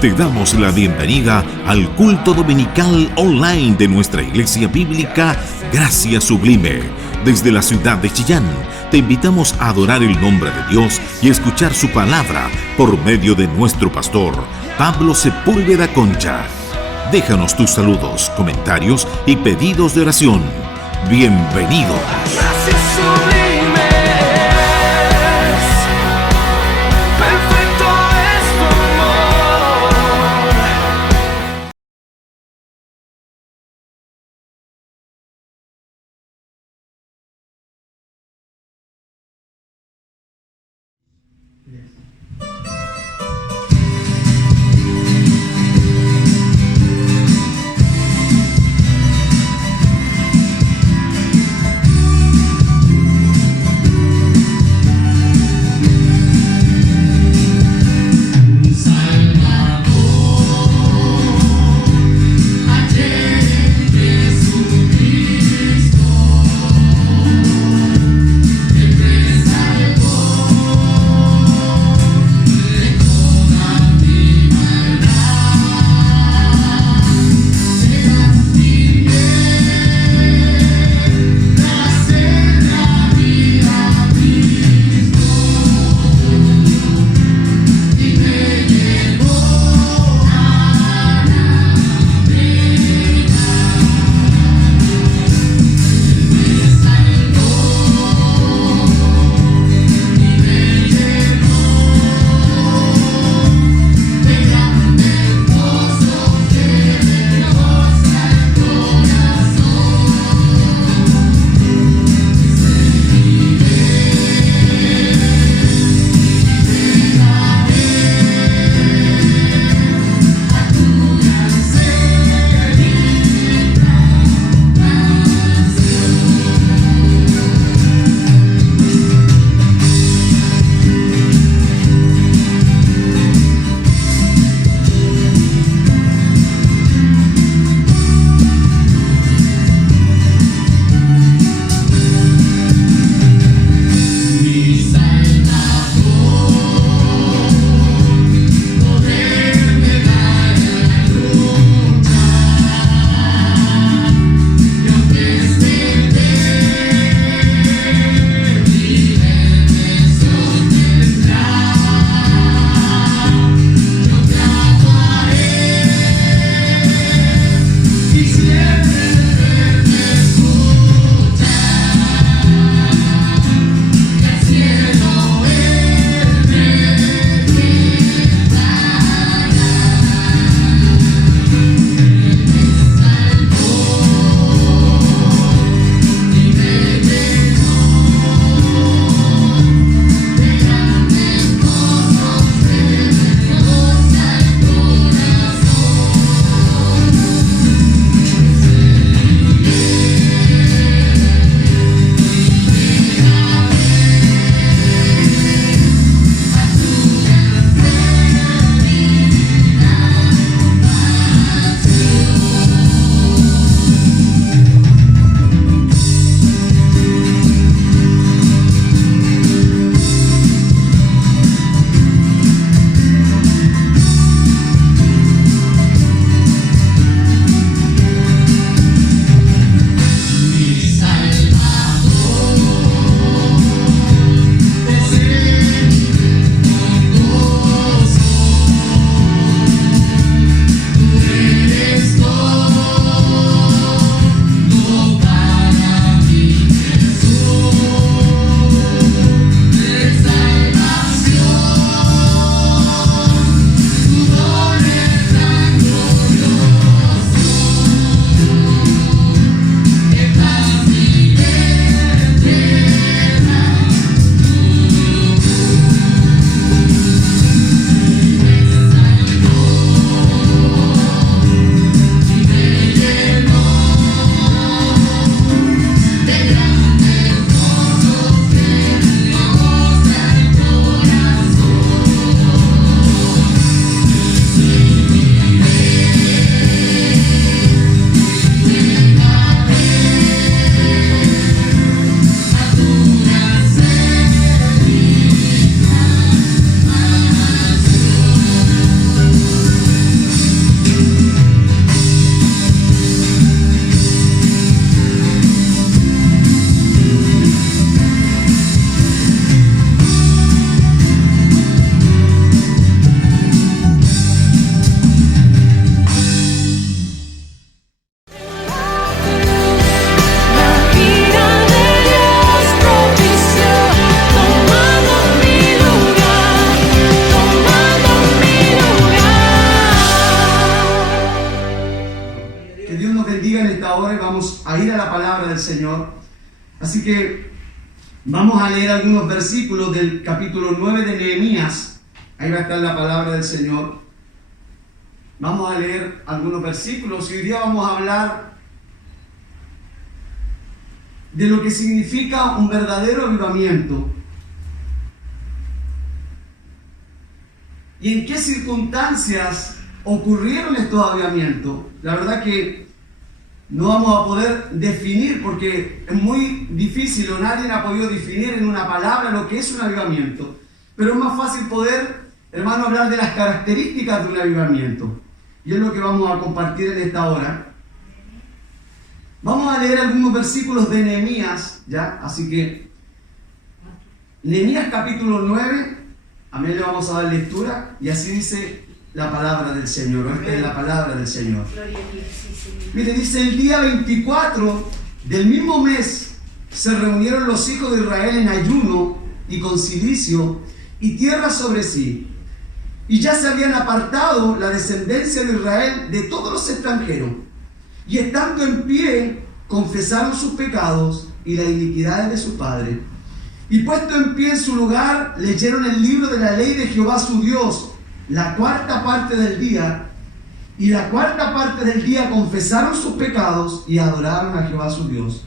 Te damos la bienvenida al culto dominical online de nuestra Iglesia Bíblica Gracia Sublime. Desde la ciudad de Chillán, te invitamos a adorar el nombre de Dios y escuchar su palabra por medio de nuestro pastor, Pablo Sepúlveda Concha. Déjanos tus saludos, comentarios y pedidos de oración. Bienvenido. a ir a la palabra del Señor. Así que vamos a leer algunos versículos del capítulo 9 de Nehemías. Ahí va a estar la palabra del Señor. Vamos a leer algunos versículos y hoy día vamos a hablar de lo que significa un verdadero avivamiento. ¿Y en qué circunstancias ocurrieron estos avivamientos? La verdad que no vamos a poder definir porque es muy difícil o nadie ha podido definir en una palabra lo que es un avivamiento. Pero es más fácil poder, hermano, hablar de las características de un avivamiento. Y es lo que vamos a compartir en esta hora. Vamos a leer algunos versículos de Nehemías, ¿ya? Así que, Nehemías capítulo 9, amén, le vamos a dar lectura, y así dice la palabra del Señor. Esta es la palabra del Señor. Mire, dice, el día 24 del mismo mes se reunieron los hijos de Israel en ayuno y con cilicio y tierra sobre sí. Y ya se habían apartado la descendencia de Israel de todos los extranjeros. Y estando en pie, confesaron sus pecados y las iniquidades de sus padres. Y puesto en pie en su lugar, leyeron el libro de la ley de Jehová su Dios, la cuarta parte del día. Y la cuarta parte del día confesaron sus pecados y adoraron a Jehová su Dios.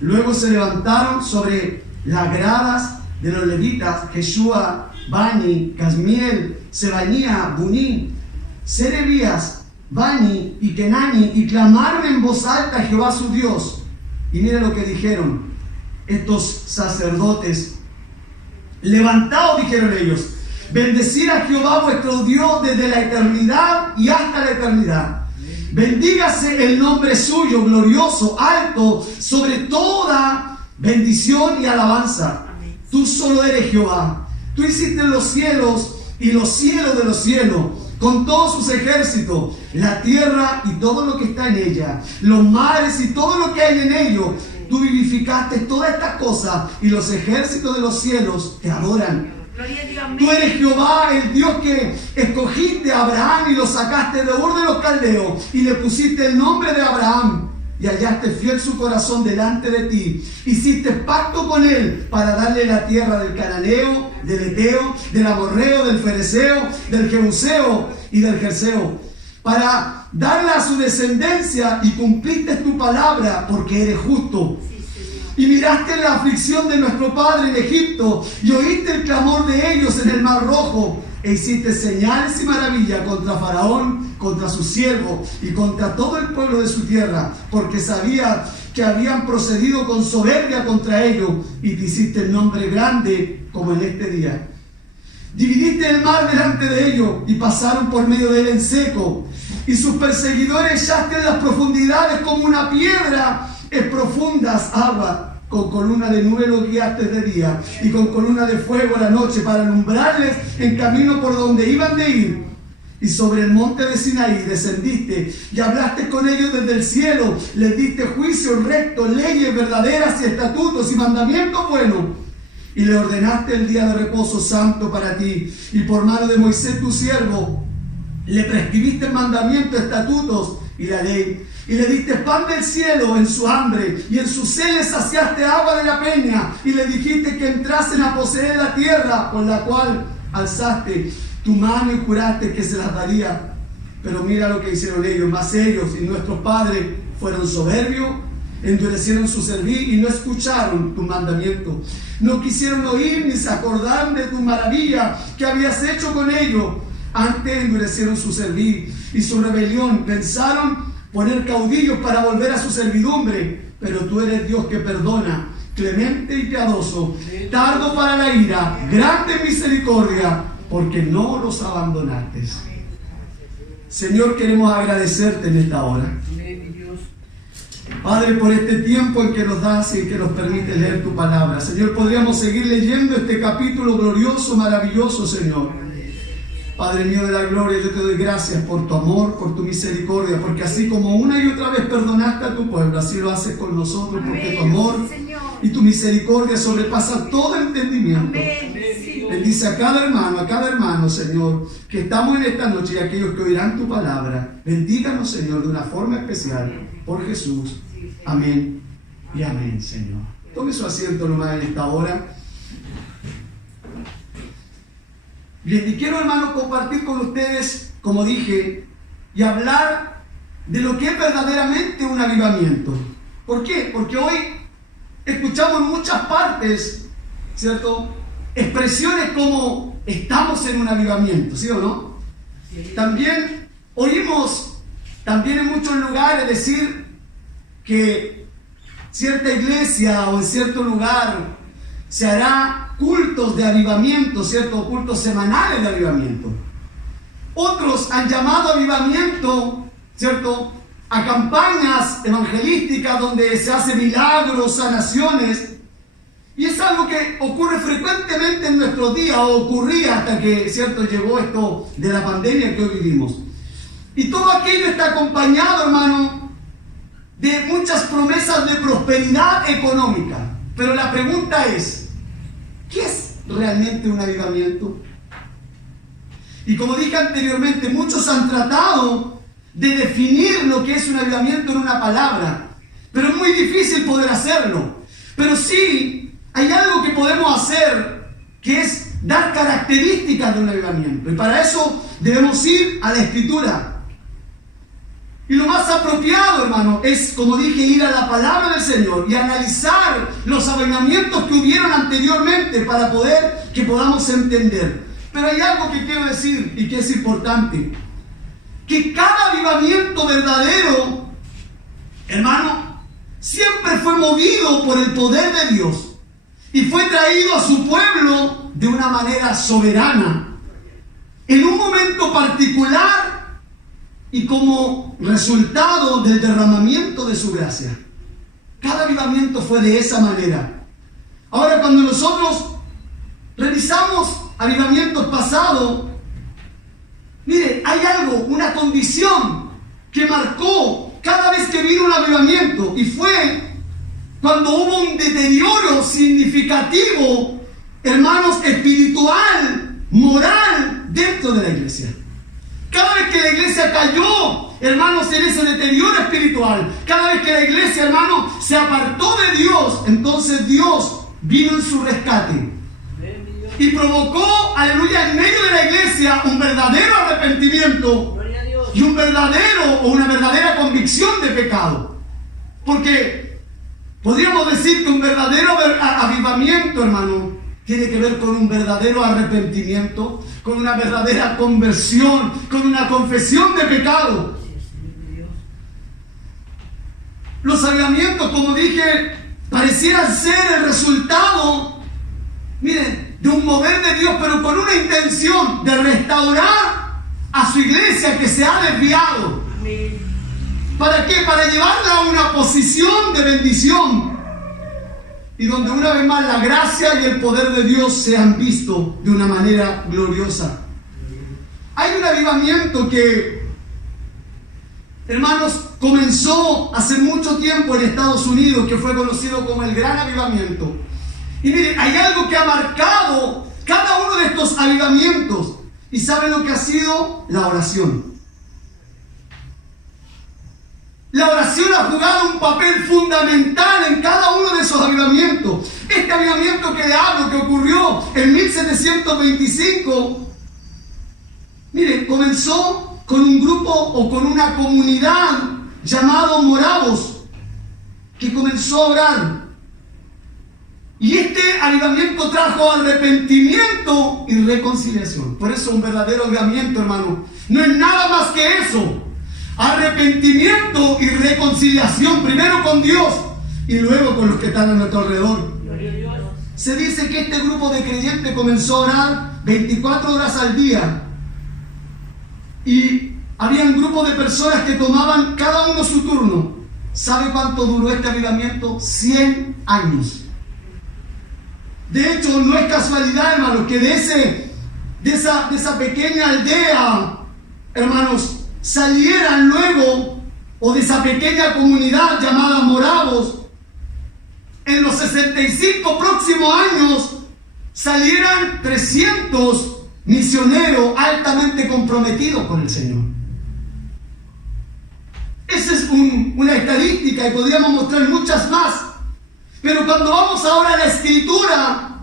Luego se levantaron sobre las gradas de los levitas, Jeshua, Bani, Casmiel, Sebanía, Buní, Serebías, Bani y Kenani, y clamaron en voz alta a Jehová su Dios. Y miren lo que dijeron estos sacerdotes. Levantaos, dijeron ellos, bendecid a Jehová vuestro Dios desde la eternidad y hasta la eternidad. Bendígase el nombre suyo, glorioso, alto, sobre toda bendición y alabanza. Tú solo eres Jehová. Tú hiciste los cielos y los cielos de los cielos, con todos sus ejércitos, la tierra y todo lo que está en ella, los mares y todo lo que hay en ellos. Tú vivificaste todas estas cosas y los ejércitos de los cielos te adoran. Tú eres Jehová, el Dios que escogiste a Abraham y lo sacaste de Ur de los Caldeos y le pusiste el nombre de Abraham. Y hallaste fiel su corazón delante de ti. Hiciste pacto con él para darle la tierra del cananeo, del eteo, del amorreo, del fereceo, del jebuseo y del jerseo, para darla a su descendencia, y cumpliste tu palabra porque eres justo. Y miraste la aflicción de nuestro padre en Egipto y oíste el clamor de ellos en el Mar Rojo. E hiciste señales y maravillas contra Faraón, contra sus siervos y contra todo el pueblo de su tierra, porque sabía que habían procedido con soberbia contra ellos, y te hiciste el nombre grande como en este día. Dividiste el mar delante de ellos y pasaron por medio de él en seco, y sus perseguidores echaste en las profundidades como una piedra en profundas aguas. Con columna de nube los guiaste de día y con columna de fuego a la noche para alumbrarles en camino por donde iban de ir. Y sobre el monte de Sinaí descendiste y hablaste con ellos desde el cielo. Les diste juicio recto, leyes verdaderas y estatutos y mandamientos buenos. Y le ordenaste el día de reposo santo para ti. Y por mano de Moisés tu siervo le prescribiste mandamientos, estatutos y la ley. Y le diste pan del cielo en su hambre, y en su sed le saciaste agua de la peña, y le dijiste que entrasen a poseer la tierra con la cual alzaste tu mano y juraste que se las daría. Pero mira lo que hicieron ellos, mas ellos y nuestros padres fueron soberbios, endurecieron su cerviz y no escucharon tu mandamiento. No quisieron oír ni se acordaron de tu maravilla que habías hecho con ellos. Antes endurecieron su cerviz y su rebelión, pensaron poner caudillos para volver a su servidumbre, pero tú eres Dios que perdona, clemente y piadoso, tardo para la ira, grande en misericordia, porque no los abandonaste. Señor, queremos agradecerte en esta hora, Padre, por este tiempo en que nos das y que nos permite leer tu palabra. Señor, podríamos seguir leyendo este capítulo glorioso, maravilloso, Señor. Padre mío de la gloria, yo te doy gracias por tu amor, por tu misericordia, porque así como una y otra vez perdonaste a tu pueblo, así lo haces con nosotros, porque tu amor y tu misericordia sobrepasa todo entendimiento. Bendice a cada hermano, Señor, que estamos en esta noche, y aquellos que oirán tu palabra. Bendíganos, Señor, de una forma especial, por Jesús. Amén y amén, Señor. Tome su asiento nomás en esta hora. Bien, y quiero, hermano, compartir con ustedes, como dije, y hablar de lo que es verdaderamente un avivamiento. ¿Por qué? Porque hoy escuchamos en muchas partes, ¿cierto?, expresiones como estamos en un avivamiento, ¿sí o no? Sí. También oímos, en muchos lugares decir que cierta iglesia o en cierto lugar se hará cultos de avivamiento, ¿cierto? Cultos semanales de avivamiento. Otros han llamado avivamiento, ¿cierto?, a campañas evangelísticas donde se hacen milagros, sanaciones. Y es algo que ocurre frecuentemente en nuestros días, o ocurría hasta que, ¿cierto?, llegó esto de la pandemia que hoy vivimos. Y todo aquello está acompañado, hermano, de muchas promesas de prosperidad económica. Pero la pregunta es, ¿qué es realmente un avivamiento? Y como dije anteriormente, muchos han tratado de definir lo que es un avivamiento en una palabra, pero es muy difícil poder hacerlo. Pero sí hay algo que podemos hacer, que es dar características de un avivamiento. Y para eso debemos ir a la Escritura. Y lo más apropiado, hermano, es, como dije, ir a la palabra del Señor y analizar los avivamientos que hubieron anteriormente para que podamos entender. Pero hay algo que quiero decir y que es importante. Que cada avivamiento verdadero, hermano, siempre fue movido por el poder de Dios y fue traído a su pueblo de una manera soberana, en un momento particular y como resultado del derramamiento de su gracia. Cada avivamiento fue de esa manera. Ahora, cuando nosotros revisamos avivamientos pasados, mire, hay algo, una condición que marcó cada vez que vino un avivamiento, y fue cuando hubo un deterioro significativo, hermanos, espiritual, moral, dentro de la iglesia. Cada vez que la iglesia cayó, hermanos, en ese deterioro espiritual, cada vez que la iglesia, hermano, se apartó de Dios, entonces Dios vino en su rescate y provocó, aleluya, en medio de la iglesia un verdadero arrepentimiento y una verdadera convicción de pecado. Porque podríamos decir que un verdadero avivamiento, hermano, tiene que ver con un verdadero arrepentimiento, con una verdadera conversión, con una confesión de pecado. Los avivamientos, como dije, parecieran ser el resultado, miren, de un mover de Dios, pero con una intención de restaurar a su iglesia que se ha desviado. ¿Para qué? Para llevarla a una posición de bendición, y donde una vez más la gracia y el poder de Dios se han visto de una manera gloriosa. Hay un avivamiento que, hermanos, comenzó hace mucho tiempo en Estados Unidos, que fue conocido como el Gran Avivamiento. Y miren, hay algo que ha marcado cada uno de estos avivamientos. ¿Y saben lo que ha sido? La oración. La oración ha jugado un papel fundamental en cada uno de esos avivamientos. Este avivamiento que le hablo, que ocurrió en 1725, miren, comenzó con un grupo o con una comunidad llamado moravos, que comenzó a orar. Y este avivamiento trajo arrepentimiento y reconciliación. Por eso un verdadero avivamiento, hermano, no es nada más que eso. Arrepentimiento y reconciliación, primero con Dios y luego con los que están a nuestro alrededor. Se dice que este grupo de creyentes comenzó a orar 24 horas al día. Y había un grupo de personas que tomaban cada uno su turno. ¿Sabe cuánto duró este avivamiento? 100 años. De hecho, no es casualidad, hermanos, que de esa pequeña aldea, hermanos, salieran luego, o de esa pequeña comunidad llamada moravos, en los 65 próximos años, salieran 300 misioneros altamente comprometidos con el Señor. Esa es una estadística y podríamos mostrar muchas más. Pero cuando vamos ahora a la Escritura,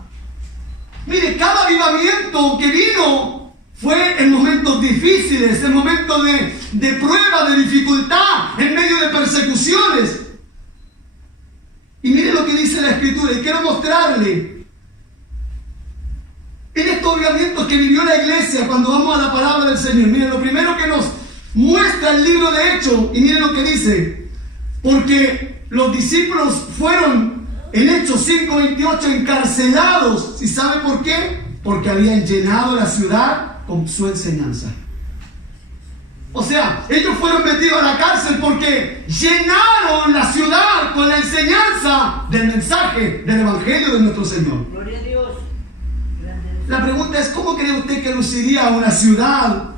mire, cada avivamiento que vino fue en momentos difíciles, en momentos de prueba, de dificultad, en medio de persecuciones. Y mire lo que dice la Escritura, y quiero mostrarle. En estos avivamientos que vivió la iglesia, cuando vamos a la palabra del Señor, mire, lo primero que nos muestra el libro de Hechos, y mire lo que dice, porque los discípulos fueron en Hechos 5:28 encarcelados. ¿Y sabe por qué? Porque habían llenado la ciudad con su enseñanza. O sea, ellos fueron metidos a la cárcel porque llenaron la ciudad con la enseñanza del mensaje del Evangelio de nuestro Señor. Gloria a Dios. La pregunta es, ¿cómo cree usted que luciría una ciudad,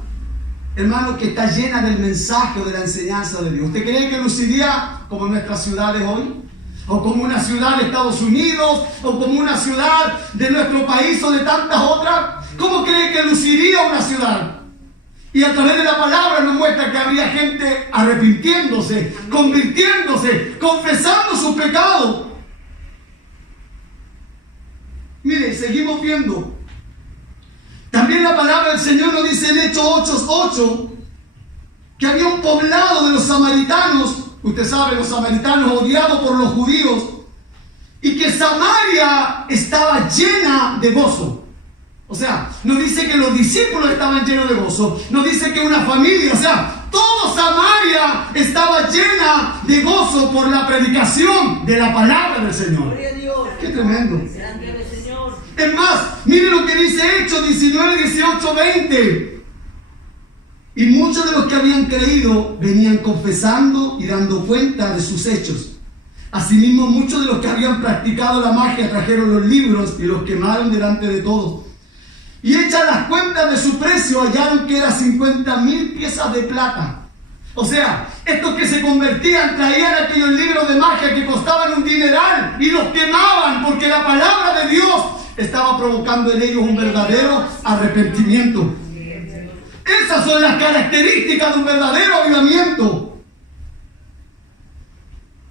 hermano, que está llena del mensaje o de la enseñanza de Dios? ¿Usted cree que luciría como nuestras ciudades hoy? ¿O como una ciudad de Estados Unidos? ¿O como una ciudad de nuestro país o de tantas otras? ¿Cómo cree que luciría una ciudad? Y a través de la palabra nos muestra que habría gente arrepintiéndose, convirtiéndose, confesando sus pecados. Mire, seguimos viendo. También la palabra del Señor nos dice en Hechos 8:8 que había un poblado de los samaritanos. Usted sabe, los samaritanos odiados por los judíos, y que Samaria estaba llena de gozo. O sea, nos dice que los discípulos estaban llenos de gozo, nos dice que una familia, o sea, toda Samaria estaba llena de gozo por la predicación de la palabra del Señor. Gloria a Dios. ¡Qué tremendo! Grande el Señor. Es más, mire lo que dice Hechos 19, 18, 20. Y muchos de los que habían creído venían confesando y dando cuenta de sus hechos. Asimismo, muchos de los que habían practicado la magia trajeron los libros y los quemaron delante de todos. Y hechas las cuentas de su precio, hallaron que eran 50,000 piezas de plata. O sea, estos que se convertían traían aquellos libros de magia que costaban un dineral y los quemaban, porque la palabra de Dios estaba provocando en ellos un verdadero arrepentimiento. Esas son las características de un verdadero avivamiento.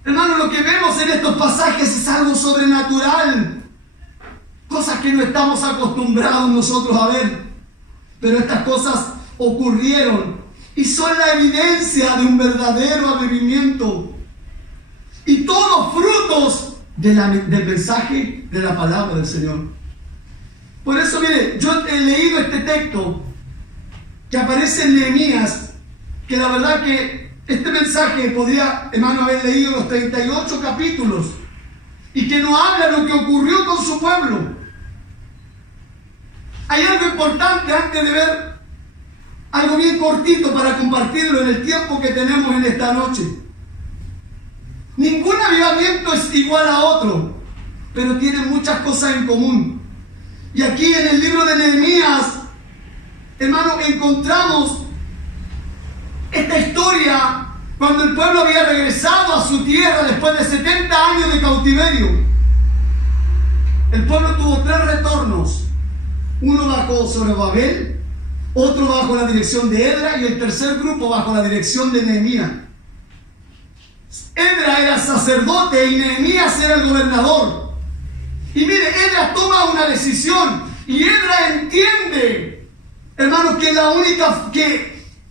Hermano, lo que vemos en estos pasajes es algo sobrenatural. Cosas que no estamos acostumbrados nosotros a ver. Pero estas cosas ocurrieron y son la evidencia de un verdadero avivamiento. Y todos frutos del mensaje de la palabra del Señor. Por eso, mire, yo he leído este texto que aparece en Nehemías, que la verdad que este mensaje podría, hermano, haber leído los 38 capítulos y que nos habla de lo que ocurrió con su pueblo. Hay algo importante antes de ver algo bien cortito para compartirlo en el tiempo que tenemos en esta noche. Ningún avivamiento es igual a otro, pero tienen muchas cosas en común. Y aquí en el libro de Nehemías, hermano, encontramos esta historia cuando el pueblo había regresado a su tierra después de 70 años de cautiverio. El pueblo tuvo 3 retornos. Uno bajo Zorobabel, otro bajo la dirección de Edra y el tercer grupo bajo la dirección de Nehemías. Edra era sacerdote y Nehemías era el gobernador. Y mire, Edra toma una decisión y Edra entiende, hermanos, que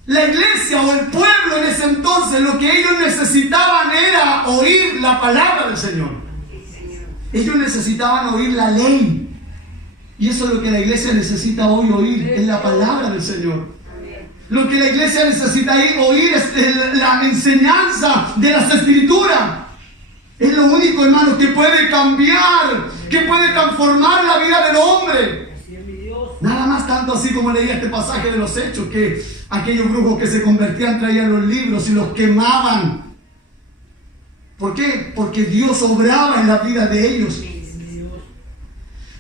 la iglesia o el pueblo en ese entonces, lo que ellos necesitaban era oír la palabra del Señor. Ellos necesitaban oír la ley. Y eso es lo que la iglesia necesita hoy oír, es la palabra del Señor. Lo que la iglesia necesita oír es la enseñanza de las Escrituras. Es lo único, hermano, que puede cambiar, que puede transformar la vida del hombre. Nada más tanto así como leía este pasaje de los Hechos, que aquellos brujos que se convertían traían los libros y los quemaban. ¿Por qué? Porque Dios obraba en la vida de ellos.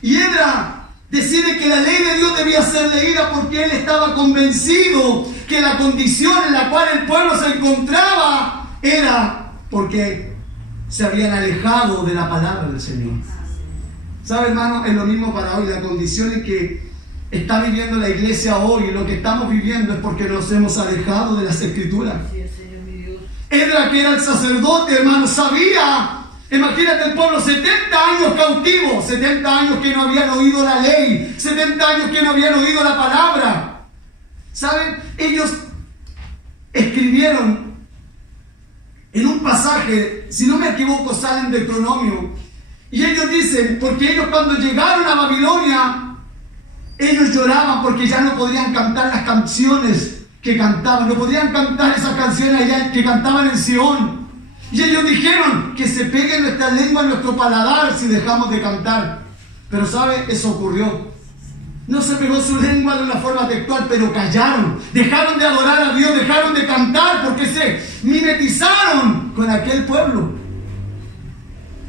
Y Edra decide que la ley de Dios debía ser leída porque él estaba convencido que la condición en la cual el pueblo se encontraba era porque se habían alejado de la palabra del Señor. ¿Sabe, hermano? Es lo mismo para hoy. La condición en que está viviendo la iglesia hoy, lo que estamos viviendo es porque nos hemos alejado de las Escrituras. Edra, que era el sacerdote, hermano, sabía. Imagínate el pueblo, 70 años cautivo, 70 años que no habían oído la ley, 70 años que no habían oído la palabra. ¿Saben? Ellos escribieron en un pasaje, si no me equivoco, salen del Deuteronomio, y ellos dicen, porque ellos cuando llegaron a Babilonia, ellos lloraban porque ya no podían cantar las canciones que cantaban, no podían cantar esas canciones allá que cantaban en Sion. Y ellos dijeron que se pegue nuestra lengua en nuestro paladar si dejamos de cantar. Pero ¿sabe? Eso ocurrió. No se pegó su lengua de una forma textual, pero callaron. Dejaron de adorar a Dios, dejaron de cantar porque se mimetizaron con aquel pueblo.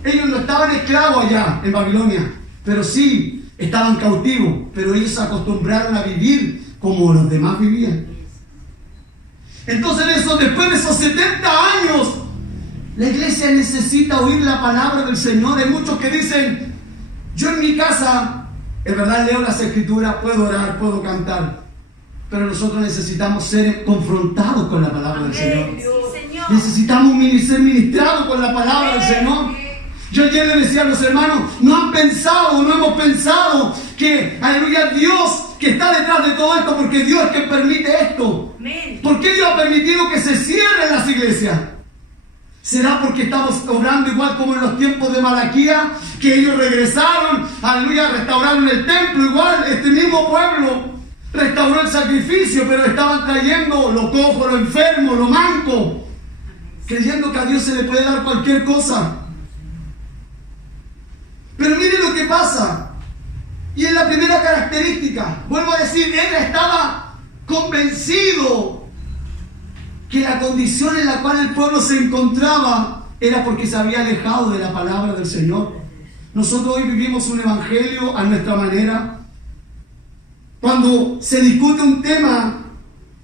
Ellos no estaban esclavos allá en Babilonia, pero sí estaban cautivos. Pero ellos se acostumbraron a vivir como los demás vivían. Entonces después de esos 70 años, la iglesia necesita oír la palabra del Señor. Hay muchos que dicen, yo en mi casa, en verdad leo las escrituras, puedo orar, puedo cantar, pero nosotros necesitamos ser confrontados con la palabra del Señor. Necesitamos ser ministrados con la palabra del Señor. Yo ayer le decía a los hermanos, no hemos pensado que, aleluya, Dios que está detrás de todo esto, porque Dios es que permite esto. ¿Por qué Dios ha permitido que se cierren las iglesias? ¿Será porque estamos obrando igual como en los tiempos de Malaquía, que ellos regresaron, aleluya, restauraron el templo? Igual este mismo pueblo restauró el sacrificio, pero estaban trayendo lo cojo, lo enfermo, lo manco, creyendo que a Dios se le puede dar cualquier cosa. Pero miren lo que pasa. Y en la primera característica, vuelvo a decir, él estaba convencido que la condición en la cual el pueblo se encontraba era porque se había alejado de la palabra del Señor. Nosotros hoy vivimos un evangelio a nuestra manera. Cuando se discute un tema,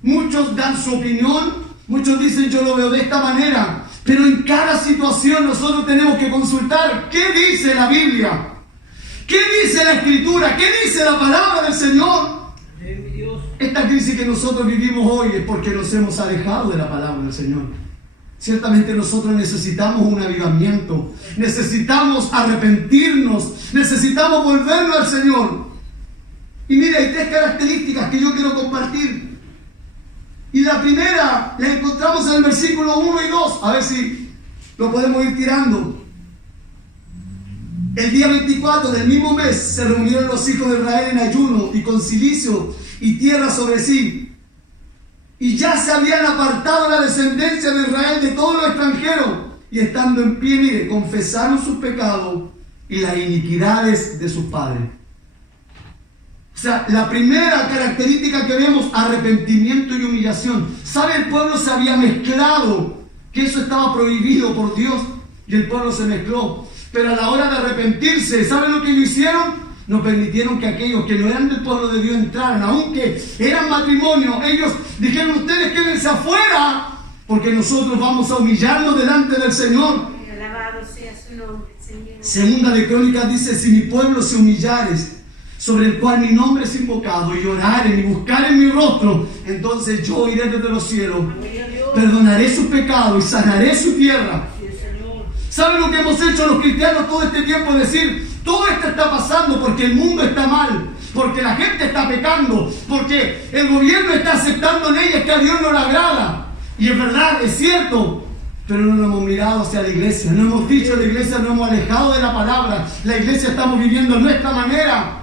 muchos dan su opinión, muchos dicen yo lo veo de esta manera, pero en cada situación nosotros tenemos que consultar qué dice la Biblia, qué dice la Escritura, qué dice la palabra del Señor. Esta crisis que nosotros vivimos hoy es porque nos hemos alejado de la palabra del Señor. Ciertamente nosotros necesitamos un avivamiento, necesitamos arrepentirnos, necesitamos volvernos al Señor. Y mire, hay 3 características que yo quiero compartir. Y la primera la encontramos en el versículo 1 y 2. A ver si lo podemos ir tirando. El día 24 del mismo mes se reunieron los hijos de Israel en ayuno y con cilicio y tierra sobre sí. Y ya se habían apartado la descendencia de Israel de todos los extranjeros. Y estando en pie, mire, confesaron sus pecados y las iniquidades de sus padres. O sea, la primera característica que vemos, arrepentimiento y humillación. ¿Sabe? El pueblo se había mezclado, que eso estaba prohibido por Dios, y el pueblo se mezcló. Pero a la hora de arrepentirse, ¿saben lo que ellos hicieron? No permitieron que aquellos que no eran del pueblo de Dios entraran, aunque eran matrimonio. Ellos dijeron, ustedes quédense afuera, porque nosotros vamos a humillarnos delante del Señor. Alabado sea su nombre, Señor. Segunda de Crónicas dice, si mi pueblo se humillares, sobre el cual mi nombre es invocado, y oraren y buscaren mi rostro, entonces yo iré desde los cielos, perdonaré sus pecados y sanaré su tierra. ¿Saben lo que hemos hecho los cristianos todo este tiempo? Decir, todo esto está pasando porque el mundo está mal, porque la gente está pecando, porque el gobierno está aceptando leyes que a Dios no le agrada. Y es verdad, es cierto, pero no nos hemos mirado hacia la iglesia, no hemos dicho a la iglesia, no hemos alejado de la palabra. La iglesia estamos viviendo a nuestra manera.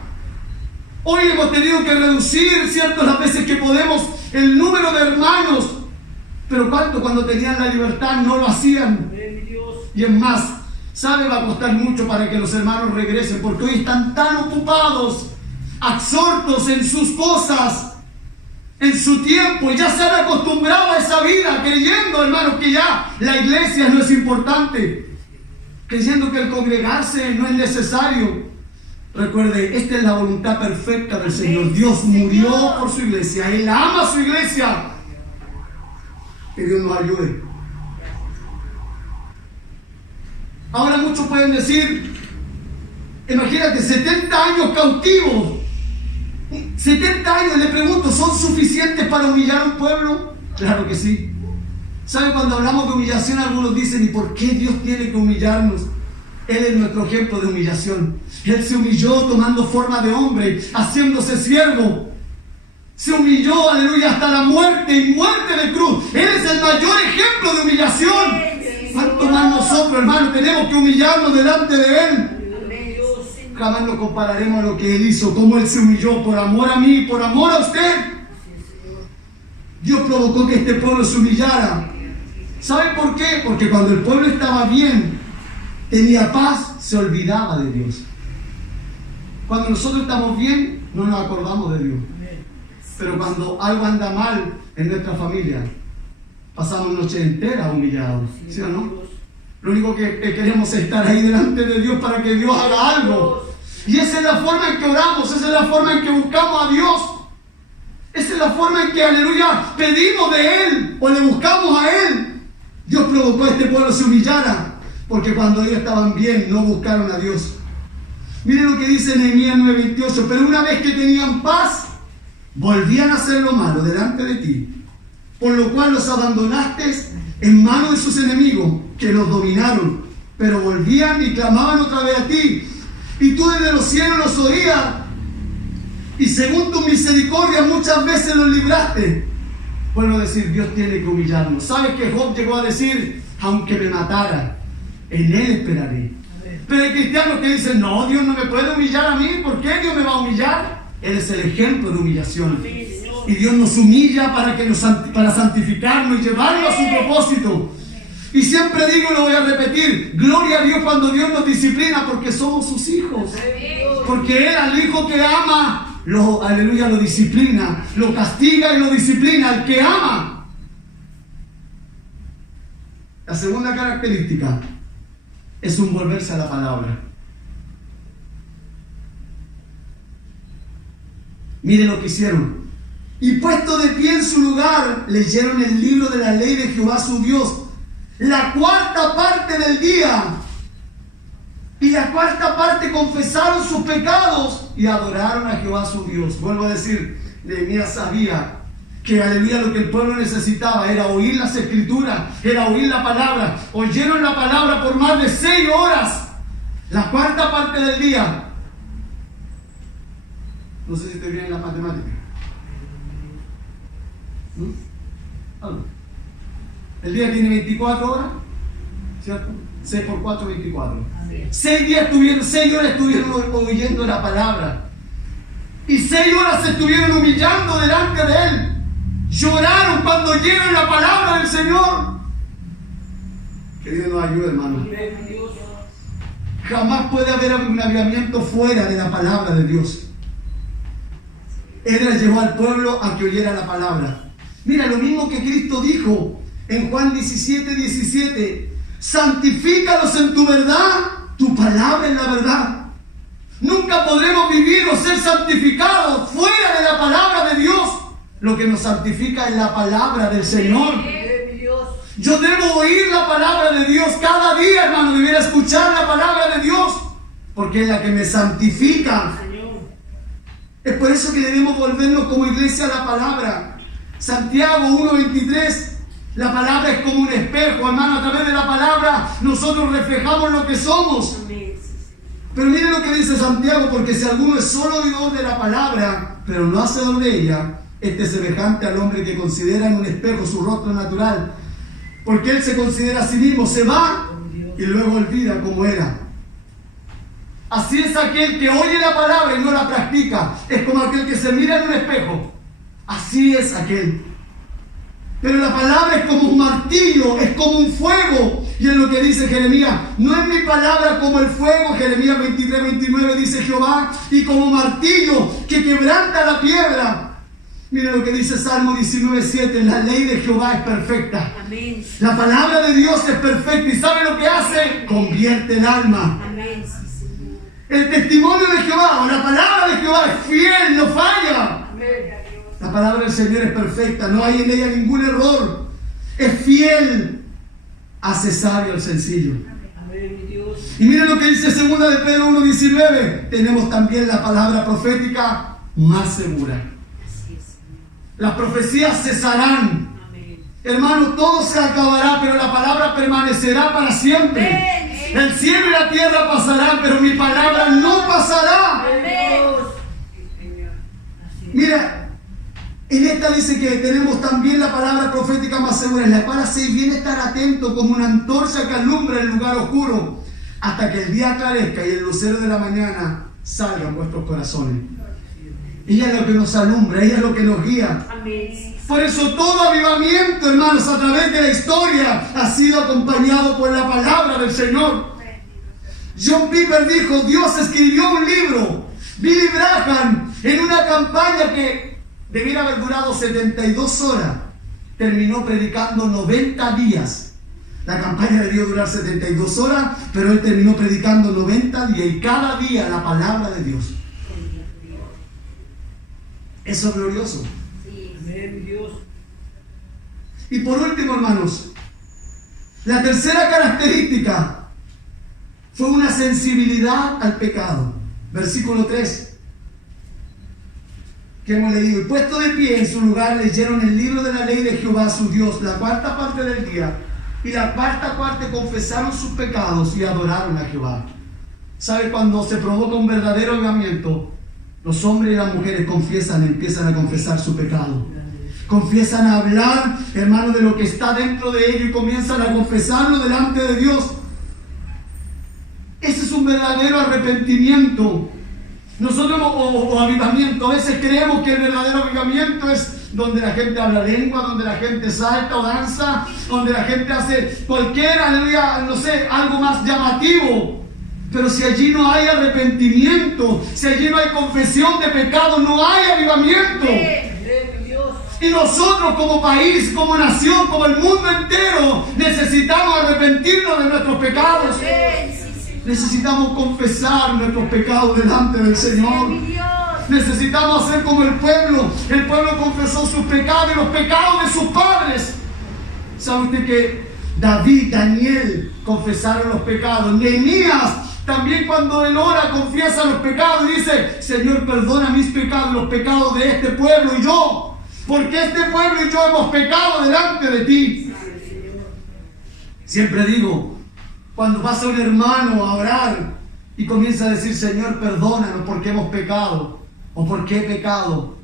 Hoy hemos tenido que reducir, ¿cierto?, las veces que podemos el número de hermanos, pero ¿cuánto cuando tenían la libertad no lo hacían? Y es más, ¿sabe? Va a costar mucho para que los hermanos regresen, porque hoy están tan ocupados, absortos en sus cosas, en su tiempo, y ya se han acostumbrado a esa vida, creyendo, hermanos, que ya la iglesia no es importante, creyendo que el congregarse no es necesario. Recuerde, esta es la voluntad perfecta del Señor. Dios murió por su iglesia, Él ama a su iglesia. Que Dios nos ayude. Ahora muchos pueden decir, imagínate, 70 años cautivos. 70 años, le pregunto, ¿son suficientes para humillar a un pueblo? Claro que sí. ¿Saben? Cuando hablamos de humillación, algunos dicen, ¿y por qué Dios tiene que humillarnos? Él es nuestro ejemplo de humillación. Él se humilló tomando forma de hombre, haciéndose siervo. Se humilló, aleluya, hasta la muerte y muerte de cruz. Él es el mayor ejemplo de humillación. ¿Cuánto más nosotros, hermanos, tenemos que humillarnos delante de Él? Jamás nos compararemos a lo que Él hizo, cómo Él se humilló por amor a mí, por amor a usted. Dios provocó que este pueblo se humillara. ¿Saben por qué? Porque cuando el pueblo estaba bien, tenía paz, se olvidaba de Dios. Cuando nosotros estamos bien, no nos acordamos de Dios. Pero cuando algo anda mal en nuestra familia, pasamos noche entera humillados, ¿sí o no? Lo único que queremos es estar ahí delante de Dios para que Dios haga algo. Y esa es la forma en que oramos, esa es la forma en que buscamos a Dios. Esa es la forma en que, aleluya, pedimos de Él o le buscamos a Él. Dios provocó a este pueblo se humillara, porque cuando ellos estaban bien, no buscaron a Dios. Miren lo que dice Nehemías 9:28. Pero una vez que tenían paz, volvían a hacer lo malo delante de ti, por lo cual los abandonaste en manos de sus enemigos, que los dominaron, pero volvían y clamaban otra vez a ti, y tú desde los cielos los oías, y según tu misericordia muchas veces los libraste. Vuelvo a decir, Dios tiene que humillarnos. ¿Sabes que Job llegó a decir? Aunque me matara, en Él esperaré. Pero hay cristianos que dicen, no, Dios no me puede humillar a mí. ¿Por qué Dios me va a humillar? Él es el ejemplo de humillación. Y Dios nos humilla para santificarnos y llevarnos a su propósito. Y siempre digo y lo voy a repetir, gloria a Dios cuando Dios nos disciplina, porque somos sus hijos. Porque Él al hijo que ama, aleluya, lo disciplina, lo castiga y lo disciplina al que ama. La segunda característica es un volverse a la palabra. Miren lo que hicieron. Y puesto de pie en su lugar, leyeron el libro de la ley de Jehová su Dios, la cuarta parte del día. Y la cuarta parte confesaron sus pecados y adoraron a Jehová su Dios. Vuelvo a decir, Nehemías sabía que, aleluya, lo que el pueblo necesitaba era oír las escrituras, era oír la palabra. Oyeron la palabra por más de 6 horas, la cuarta parte del día. No sé si te vienen las matemáticas. El día tiene 24 horas, ¿cierto? 6 por 4, 24. 6 horas estuvieron oyendo la palabra. Y 6 horas se estuvieron humillando delante de Él. Lloraron cuando oyeron la palabra del Señor. Que Dios nos ayude, hermano. Jamás puede haber un avivamiento fuera de la palabra de Dios. Él llevó al pueblo a que oyera la palabra. Mira, lo mismo que Cristo dijo en Juan 17:17. Santifícalos en tu verdad, tu palabra es la verdad. Nunca podremos vivir o ser santificados fuera de la palabra de Dios. Lo que nos santifica es la palabra del Señor. Yo debo oír la palabra de Dios cada día, hermano. Debiera escuchar la palabra de Dios, porque es la que me santifica. Es por eso que debemos volvernos como iglesia a la palabra. Santiago 1:23. La palabra es como un espejo, hermano. A través de la palabra nosotros reflejamos lo que somos. Pero miren lo que dice Santiago, porque si alguno es solo oidor de la palabra, pero no hacedor de ella, este es semejante al hombre que considera en un espejo su rostro natural, porque él se considera a sí mismo, se va y luego olvida cómo era. Así es aquel que oye la palabra y no la practica. Es como aquel que se mira en un espejo. Así es aquel. Pero la palabra es como un martillo, es como un fuego. Y es lo que dice Jeremías. No es mi palabra como el fuego. Jeremías 23:29 dice Jehová. Y como martillo que quebranta la piedra. Miren lo que dice Salmo 19:7. La ley de Jehová es perfecta. Amén. La palabra de Dios es perfecta. ¿Y sabe lo que hace? Convierte el alma. Amén. El testimonio de Jehová, o la palabra de Jehová es fiel, no falla. Amén. La palabra del Señor es perfecta, no hay en ella ningún error. Es fiel, hace sabio al sencillo. Y miren lo que dice 2 de Pedro 1:19. Tenemos también la palabra profética más segura. Las profecías cesarán. Hermano, todo se acabará, pero la palabra permanecerá para siempre. El cielo y la tierra pasarán, pero mi palabra no pasará. Mira, en esta dice que tenemos también la palabra profética más segura, en la cual se viene estar atento como una antorcha que alumbra el lugar oscuro, hasta que el día aclarezca y el lucero de la mañana salga en vuestros corazones. Ella es lo que nos alumbra, ella es lo que nos guía. Por eso todo avivamiento, hermanos, a través de la historia ha sido acompañado por la palabra del Señor. John Piper dijo, Dios escribió un libro. Billy Graham, en una campaña que debiera haber durado 72 horas, terminó predicando 90 días. La campaña debió durar 72 horas, pero él terminó predicando 90 días y cada día la palabra de Dios. Eso es glorioso. Y por último, hermanos, la tercera característica fue una sensibilidad al pecado. Versículo 3, que hemos leído. Y puesto de pie en su lugar, leyeron el libro de la ley de Jehová su Dios, la cuarta parte del día, y la cuarta parte confesaron sus pecados y adoraron a Jehová. ¿Sabe? Cuando se provoca un verdadero avivamiento, los hombres y las mujeres empiezan a confesar su pecado. Confiesan a hablar, hermano, de lo que está dentro de ellos y comienzan a confesarlo delante de Dios. Ese es un verdadero arrepentimiento. Nosotros, o avivamiento, a veces creemos que el verdadero avivamiento es donde la gente habla lengua, donde la gente salta o danza, donde la gente hace cualquier, aleluya, no sé, algo más llamativo. Pero si allí no hay arrepentimiento, si allí no hay confesión de pecado, no hay avivamiento. Y nosotros como país, como nación, como el mundo entero, necesitamos arrepentirnos de nuestros pecados. Necesitamos confesar nuestros pecados delante del Señor. Necesitamos hacer como el pueblo. El pueblo confesó sus pecados y los pecados de sus padres. ¿Sabe usted que David, Daniel confesaron los pecados? Nehemías también, cuando él ora, confiesa los pecados y dice: Señor, perdona mis pecados, los pecados de este pueblo y yo, porque este pueblo y yo hemos pecado delante de ti. Siempre digo, cuando pasa un hermano a orar y comienza a decir: Señor, perdónanos porque hemos pecado o porque he pecado,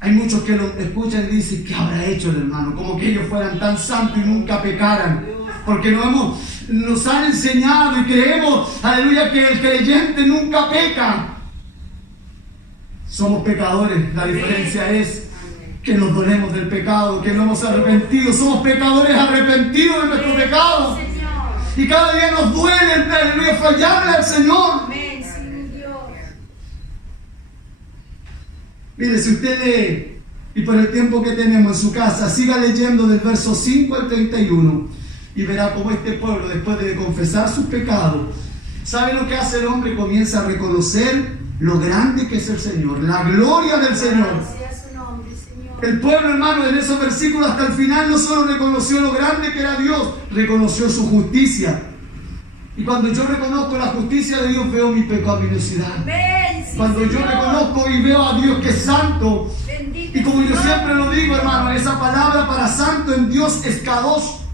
hay muchos que lo escuchan y dicen: ¿qué habrá hecho el hermano? Como que ellos fueran tan santos y nunca pecaran. Porque nos han enseñado y creemos, aleluya, que el creyente nunca peca. Somos pecadores, la diferencia es que nos dolemos del pecado, que no hemos arrepentido. Somos pecadores arrepentidos de nuestro pecado. Y cada día nos duele, aleluya, fallarle al Señor. Mire, si usted lee, y por el tiempo que tenemos en su casa, siga leyendo del verso 5 al 31, y verá cómo este pueblo, después de confesar sus pecados, ¿sabe lo que hace el hombre? Comienza a reconocer lo grande que es el Señor, la gloria del Señor. El pueblo, hermano, en esos versículos hasta el final no solo reconoció lo grande que era Dios, reconoció su justicia. Y cuando yo reconozco la justicia de Dios, veo mi pecaminosidad. Cuando yo reconozco y veo a Dios que es santo, y como yo siempre lo digo, hermano, esa palabra para santo en Dios es kadosh.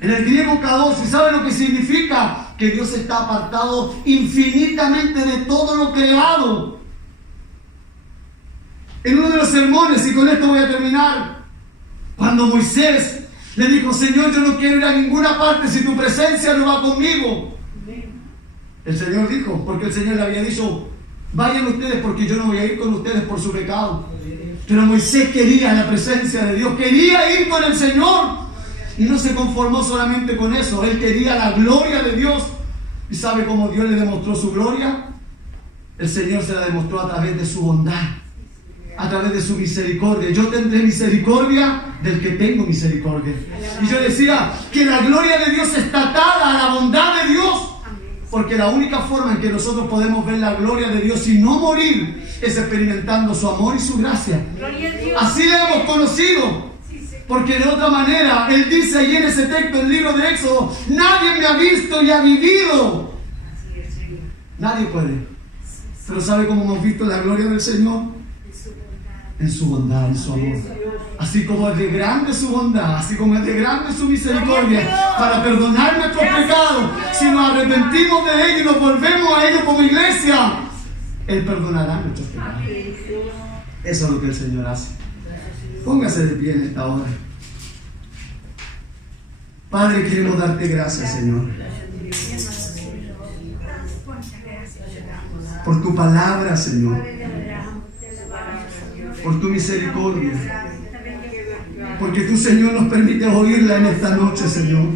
En el griego kadosh, ¿y sabe lo que significa? Que Dios está apartado infinitamente de todo lo creado. En uno de los sermones, y con esto voy a terminar, cuando Moisés le dijo: Señor, yo no quiero ir a ninguna parte si tu presencia no va conmigo. El Señor dijo, porque el Señor le había dicho: vayan ustedes porque yo no voy a ir con ustedes por su pecado. Pero Moisés quería la presencia de Dios, quería ir con el Señor. Y no se conformó solamente con eso, él quería la gloria de Dios. ¿Y sabe cómo Dios le demostró su gloria? El Señor se la demostró a través de su bondad, a través de su misericordia. Yo tendré misericordia del que tengo misericordia. Y yo decía que la gloria de Dios está atada a la bondad de Dios, porque la única forma en que nosotros podemos ver la gloria de Dios y no morir es experimentando su amor y su gracia. Así le hemos conocido. Porque de otra manera, Él dice allí en ese texto, en el libro de Éxodo: nadie me ha visto y ha vivido. Nadie puede. Pero ¿sabe cómo hemos visto la gloria del Señor? en su bondad, en su amor. Así como es de grande su bondad, así como es de grande su misericordia para perdonar nuestros pecados, si nos arrepentimos de ellos y nos volvemos a ellos como iglesia, Él perdonará nuestros pecados. Eso es lo que el Señor hace. Póngase de pie en esta hora. Padre, queremos darte gracias, Señor, por tu palabra, Señor, por tu misericordia, porque tú, Señor, nos permites oírla en esta noche, Señor.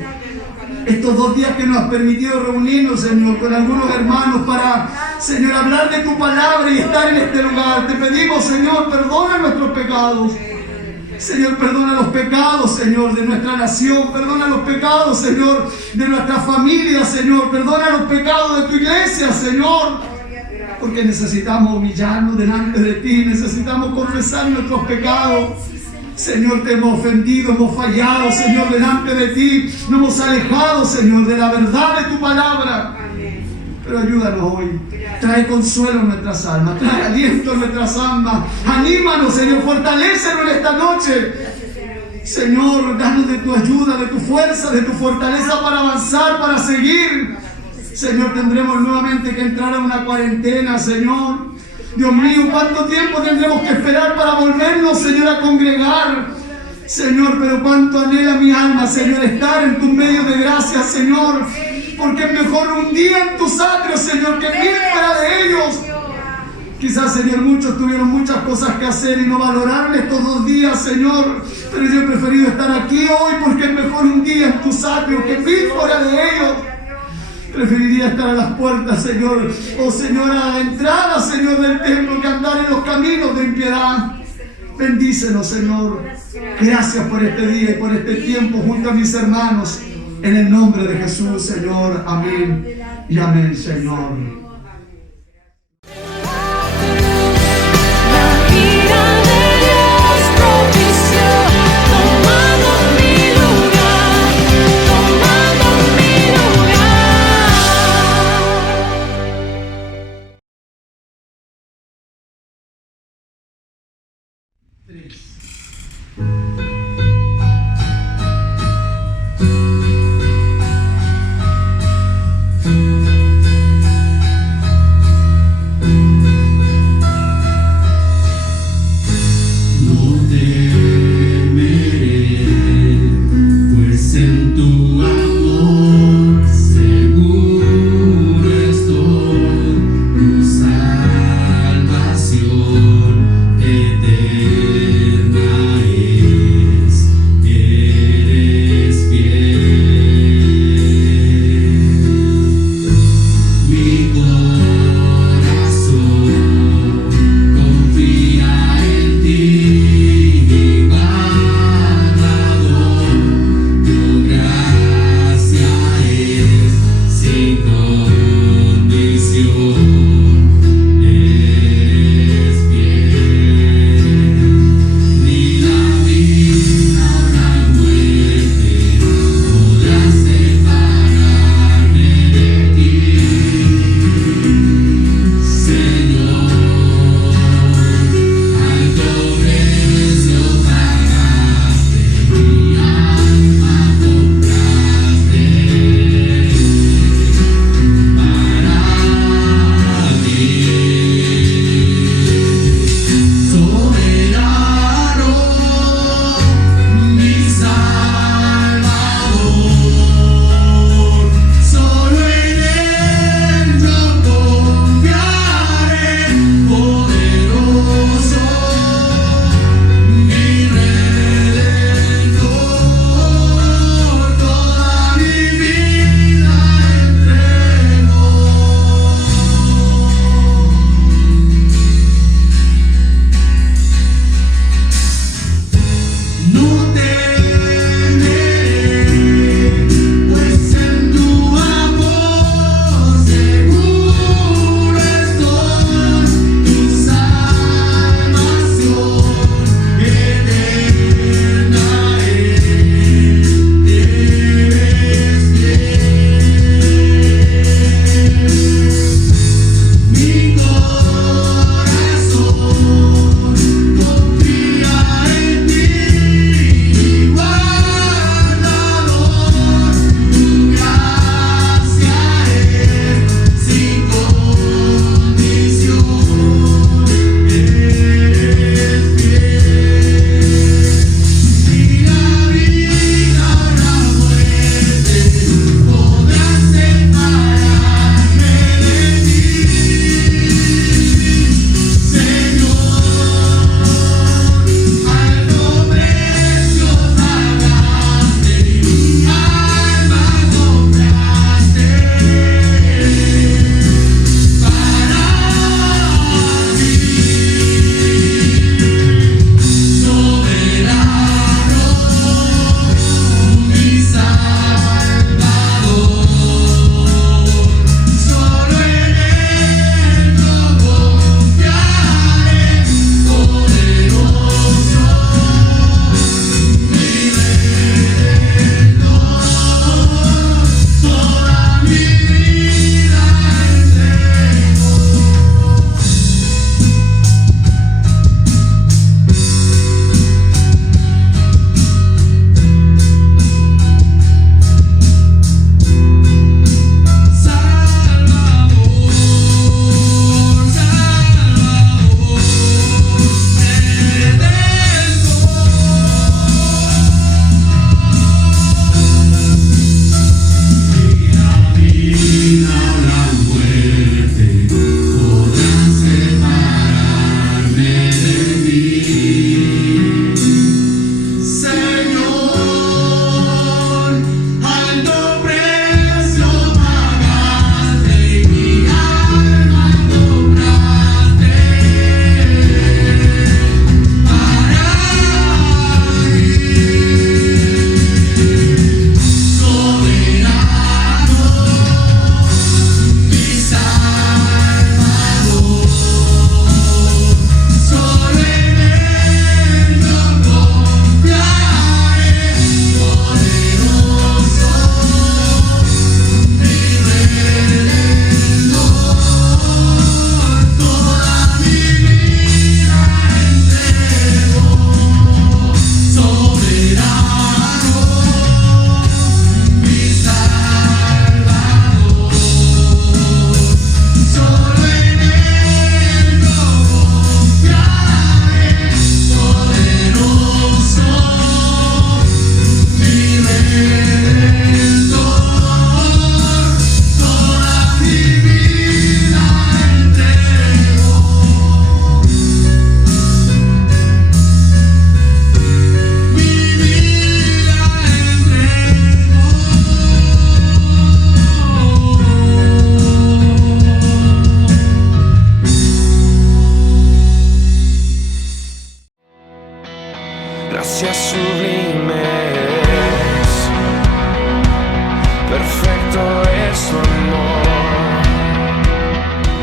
Estos 2 días que nos has permitido reunirnos, Señor, con algunos hermanos para, Señor, hablar de tu palabra y estar en este lugar. Te pedimos, Señor, perdona nuestros pecados. Señor, perdona los pecados, Señor, de nuestra nación. Perdona los pecados, Señor, de nuestra familia, Señor. Perdona los pecados de tu iglesia, Señor. Porque necesitamos humillarnos delante de ti. Necesitamos confesar nuestros pecados. Señor, te hemos ofendido, hemos fallado, Señor, delante de ti. Nos hemos alejado, Señor, de la verdad de tu palabra. Pero ayúdanos hoy. Trae consuelo en nuestras almas, trae aliento en nuestras almas. Anímanos, Señor, fortalécenos en esta noche. Señor, danos de tu ayuda, de tu fuerza, de tu fortaleza para avanzar, para seguir. Señor, tendremos nuevamente que entrar a una cuarentena, Señor. Dios mío, ¿cuánto tiempo tendremos que esperar para volvernos, Señor, a congregar? Señor, pero cuánto anhela mi alma, Señor, estar en tus medios de gracia, Señor. Porque es mejor un día en tus atrios, Señor, que 1000 fuera de ellos. Quizás, Señor, muchos tuvieron muchas cosas que hacer y no valoraron estos 2 días, Señor. Pero yo he preferido estar aquí hoy porque es mejor un día en tus atrios que 1000 fuera de ellos. Preferiría estar a las puertas, Señor, oh Señor, a la entrada, Señor, del templo, que andar en los caminos de impiedad. Bendícenos, Señor. Gracias por este día y por este tiempo junto a mis hermanos. En el nombre de Jesús, Señor. Amén y amén, Señor.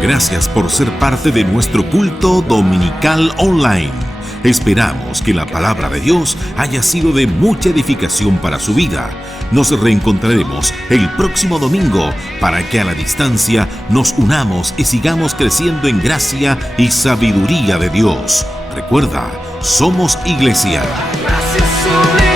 Gracias por ser parte de nuestro culto dominical online. Esperamos que la palabra de Dios haya sido de mucha edificación para su vida. Nos reencontraremos el próximo domingo para que a la distancia nos unamos y sigamos creciendo en gracia y sabiduría de Dios. Recuerda, somos iglesia. Gracias,